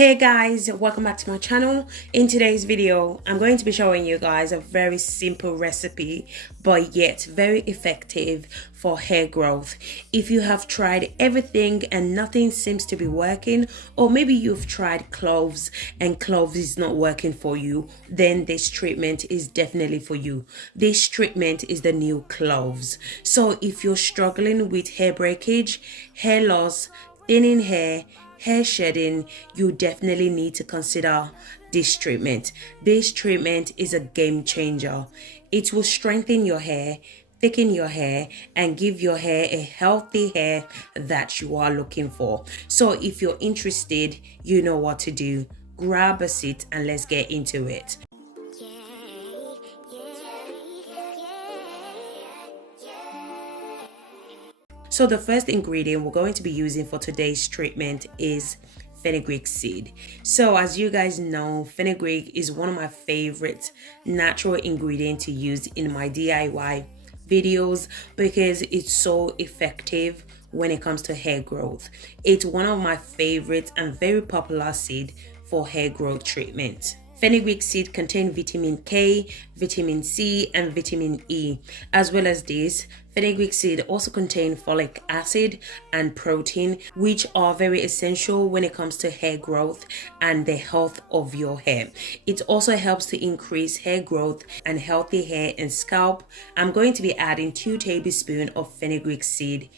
Hey guys, welcome back to my channel. In today's video, I'm going to be showing you guys a very simple recipe, but yet very effective for hair growth. If you have tried everything and nothing seems to be working, or maybe you've tried cloves and cloves is not working for you, then this treatment is definitely for you. This treatment is the new cloves. So if you're struggling with hair breakage, hair loss, thinning hair shedding, you definitely need to consider this treatment. This treatment is a game changer. It will strengthen your hair, thicken your hair, and give your hair a healthy hair that you are looking for. So if you're interested, you know what to do. Grab a seat and let's get into it. So the first ingredient we're going to be using for today's treatment is fenugreek seed. So as you guys know, fenugreek is one of my favorite natural ingredients to use in my DIY videos because it's so effective when it comes to hair growth. It's one of my favorite and very popular seed for hair growth treatment. Fenugreek seed contain vitamin K, vitamin C, and vitamin E. As well as this, fenugreek seed also contain folic acid and protein, which are very essential when it comes to hair growth and the health of your hair. It also helps to increase hair growth and healthy hair and scalp. I'm going to be adding 2 tablespoons of fenugreek seed.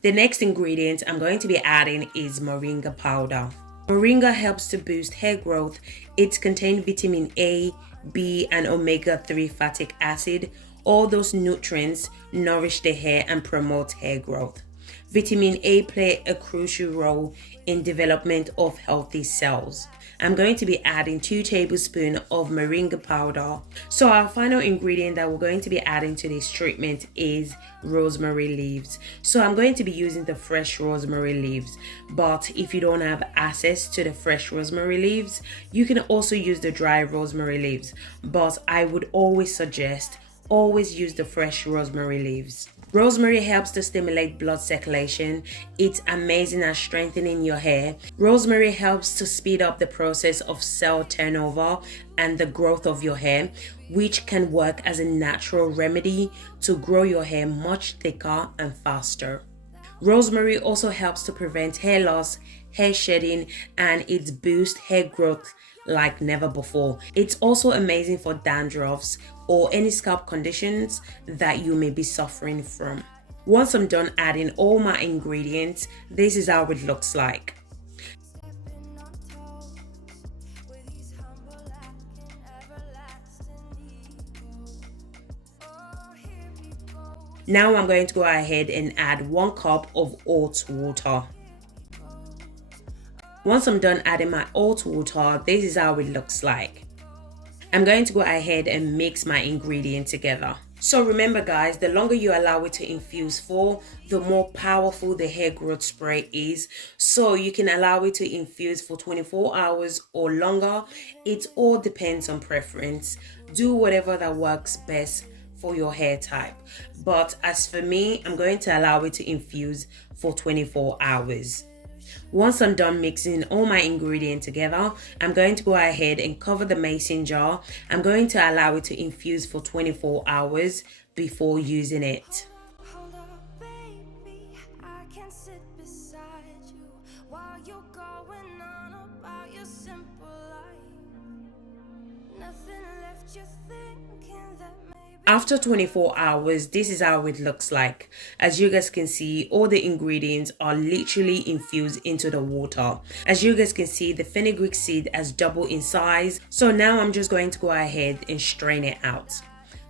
The next ingredient I'm going to be adding is moringa powder. Moringa helps to boost hair growth. It contains vitamin A, B, and omega-3 fatty acid. All those nutrients nourish the hair and promote hair growth. Vitamin A play a crucial role in development of healthy cells. I'm going to be adding 2 tablespoons of moringa powder. So our final ingredient that we're going to be adding to this treatment is rosemary leaves. So I'm going to be using the fresh rosemary leaves, but if you don't have access to the fresh rosemary leaves, you can also use the dry rosemary leaves, but I would always suggest always use the fresh rosemary leaves. Rosemary helps to stimulate blood circulation. It's amazing at strengthening your hair. Rosemary helps to speed up the process of cell turnover and the growth of your hair, which can work as a natural remedy to grow your hair much thicker and faster. Rosemary also helps to prevent hair loss, hair shedding, and it boosts hair growth like never before. It's also amazing for dandruffs or any scalp conditions that you may be suffering from. Once I'm done adding all my ingredients, this is how it looks like. Now I'm going to go ahead and add 1 cup of hot water. Once I'm done adding my hot water, this is how it looks like. I'm going to go ahead and mix my ingredients together. So remember guys, the longer you allow it to infuse for, the more powerful the hair growth spray is. So you can allow it to infuse for 24 hours or longer. It all depends on preference. Do whatever that works best for your hair type. But as for me, I'm going to allow it to infuse for 24 hours. Once I'm done mixing all my ingredients together, I'm going to go ahead and cover the mason jar. I'm going to allow it to infuse for 24 hours before using it. After 24 hours, this is how it looks like. As you guys can see, all the ingredients are literally infused into the water. As you guys can see, the fenugreek seed has doubled in size. So now I'm just going to go ahead and strain it out.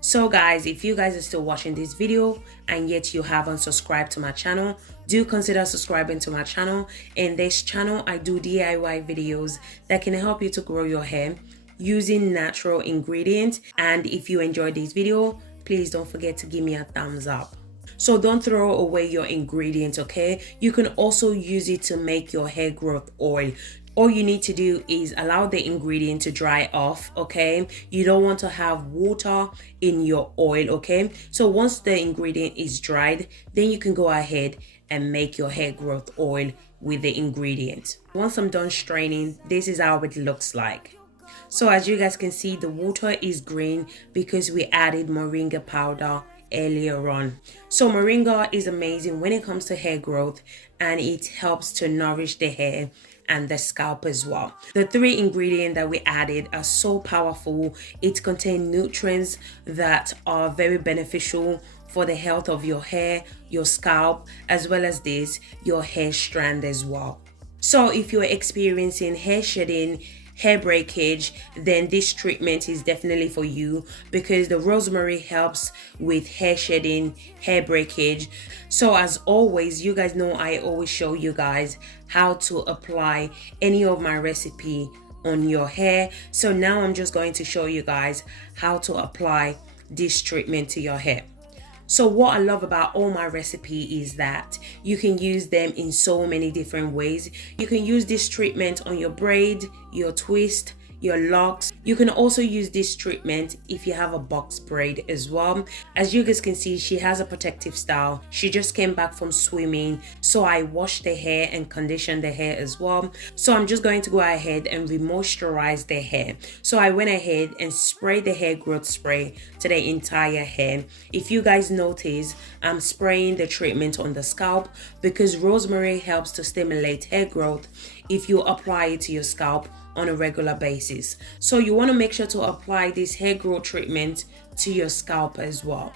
So guys, if you guys are still watching this video and yet you haven't subscribed to my channel, do consider subscribing to my channel. In this channel, I do DIY videos that can help you to grow your hair using natural ingredients. And if you enjoyed this video, please don't forget to give me a thumbs up. So don't throw away your ingredients, okay? You can also use it to make your hair growth oil. All you need to do is allow the ingredient to dry off, okay? You don't want to have water in your oil, okay? So once the ingredient is dried, then you can go ahead and make your hair growth oil with the ingredients. Once I'm done straining, this is how it looks like. So as you guys can see, the water is green because we added moringa powder earlier on. So moringa is amazing when it comes to hair growth, and it helps to nourish the hair and the scalp as well. The 3 ingredients that we added are so powerful. It contains nutrients that are very beneficial for the health of your hair, your scalp, as well as your hair strand as well. So if you're experiencing hair shedding, hair breakage, then this treatment is definitely for you, because the rosemary helps with hair shedding, hair breakage. So as always, you guys know I always show you guys how to apply any of my recipe on your hair. So now I'm just going to show you guys how to apply this treatment to your hair. So what I love about all my recipe is that you can use them in so many different ways. You can use this treatment on your braid, your twist, your locks. You can also use this treatment if you have a box braid as well. As you guys can see, she has a protective style. She just came back from swimming, so I washed the hair and conditioned the hair as well. So I'm just going to go ahead and re-moisturize the hair. So I went ahead and sprayed the hair growth spray to the entire hair. If you guys notice, I'm spraying the treatment on the scalp because rosemary helps to stimulate hair growth if you apply it to your scalp on a regular basis. So you want to make sure to apply this hair growth treatment to your scalp as well.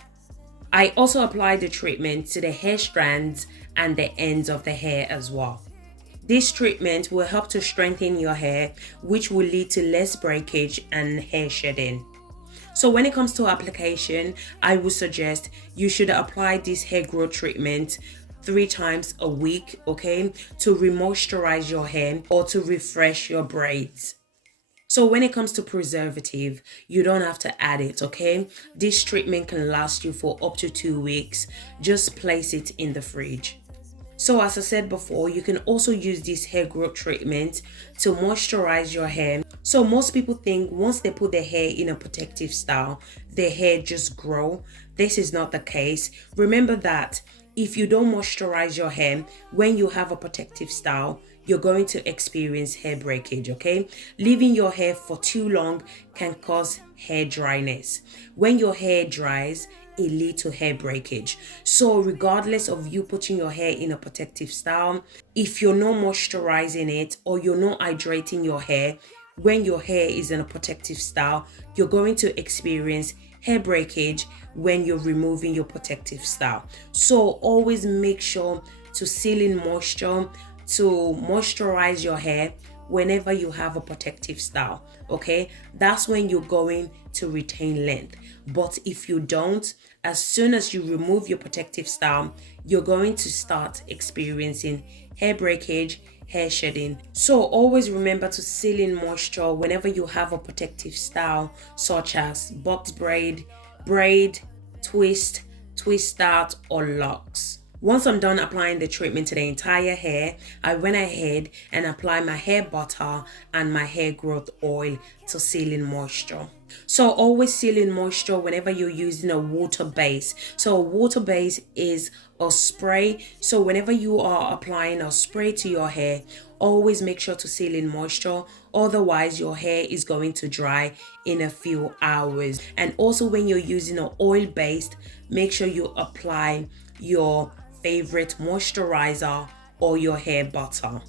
I also apply the treatment to the hair strands and the ends of the hair as well. This treatment will help to strengthen your hair, which will lead to less breakage and hair shedding. So when it comes to application, I would suggest you should apply this hair growth treatment 3 times a week, okay, to re-moisturize your hair or to refresh your braids. So when it comes to preservative, you don't have to add it, okay? This treatment can last you for up to 2 weeks. Just place it in the fridge. So as I said before, you can also use this hair growth treatment to moisturize your hair. So most people think once they put their hair in a protective style, their hair just grow. This is not the case. Remember that if you don't moisturize your hair when you have a protective style, you're going to experience hair breakage, okay? Leaving your hair for too long can cause hair dryness. When your hair dries, it leads to hair breakage. So regardless of you putting your hair in a protective style, if you're not moisturizing it or you're not hydrating your hair, when your hair is in a protective style, you're going to experience hair breakage when you're removing your protective style. So always make sure to seal in moisture, to moisturize your hair whenever you have a protective style, okay? That's when you're going to retain length. But if you don't, as soon as you remove your protective style, you're going to start experiencing hair breakage, hair shedding. So always remember to seal in moisture whenever you have a protective style, such as box braid, twist out, or locks. Once I'm done applying the treatment to the entire hair, I went ahead and applied my hair butter and my hair growth oil to seal in moisture. So always seal in moisture whenever you're using a water base. So a water base is a spray. So whenever you are applying a spray to your hair, always make sure to seal in moisture. Otherwise, your hair is going to dry in a few hours. And also when you're using an oil based, make sure you apply your favorite moisturizer or your hair butter.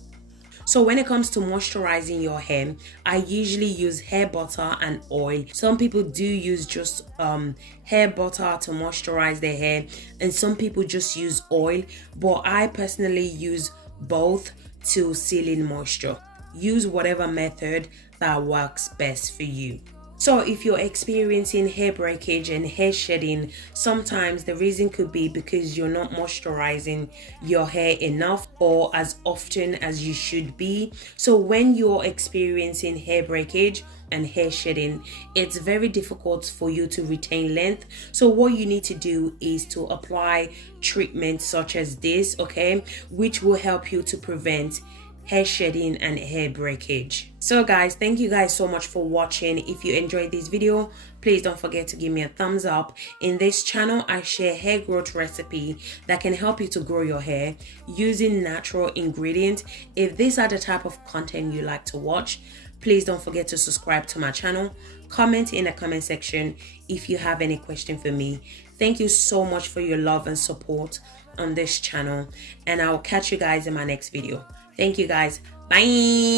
So when it comes to moisturizing your hair, I usually use hair butter and oil. Some people do use just hair butter to moisturize their hair, and some people just use oil, but I personally use both to seal in moisture. Use whatever method that works best for you. So if you're experiencing hair breakage and hair shedding, sometimes the reason could be because you're not moisturizing your hair enough or as often as you should be. So when you're experiencing hair breakage and hair shedding, it's very difficult for you to retain length. So what you need to do is to apply treatments such as this, okay, which will help you to prevent hair shedding and hair breakage. So guys, thank you guys so much for watching. If you enjoyed this video, please don't forget to give me a thumbs up. In this channel, I share hair growth recipe that can help you to grow your hair using natural ingredients. If these are the type of content you like to watch, please don't forget to subscribe to my channel. Comment in the comment section if you have any question for me. Thank you so much for your love and support on this channel, and I'll catch you guys in my next video. Thank you guys. Bye.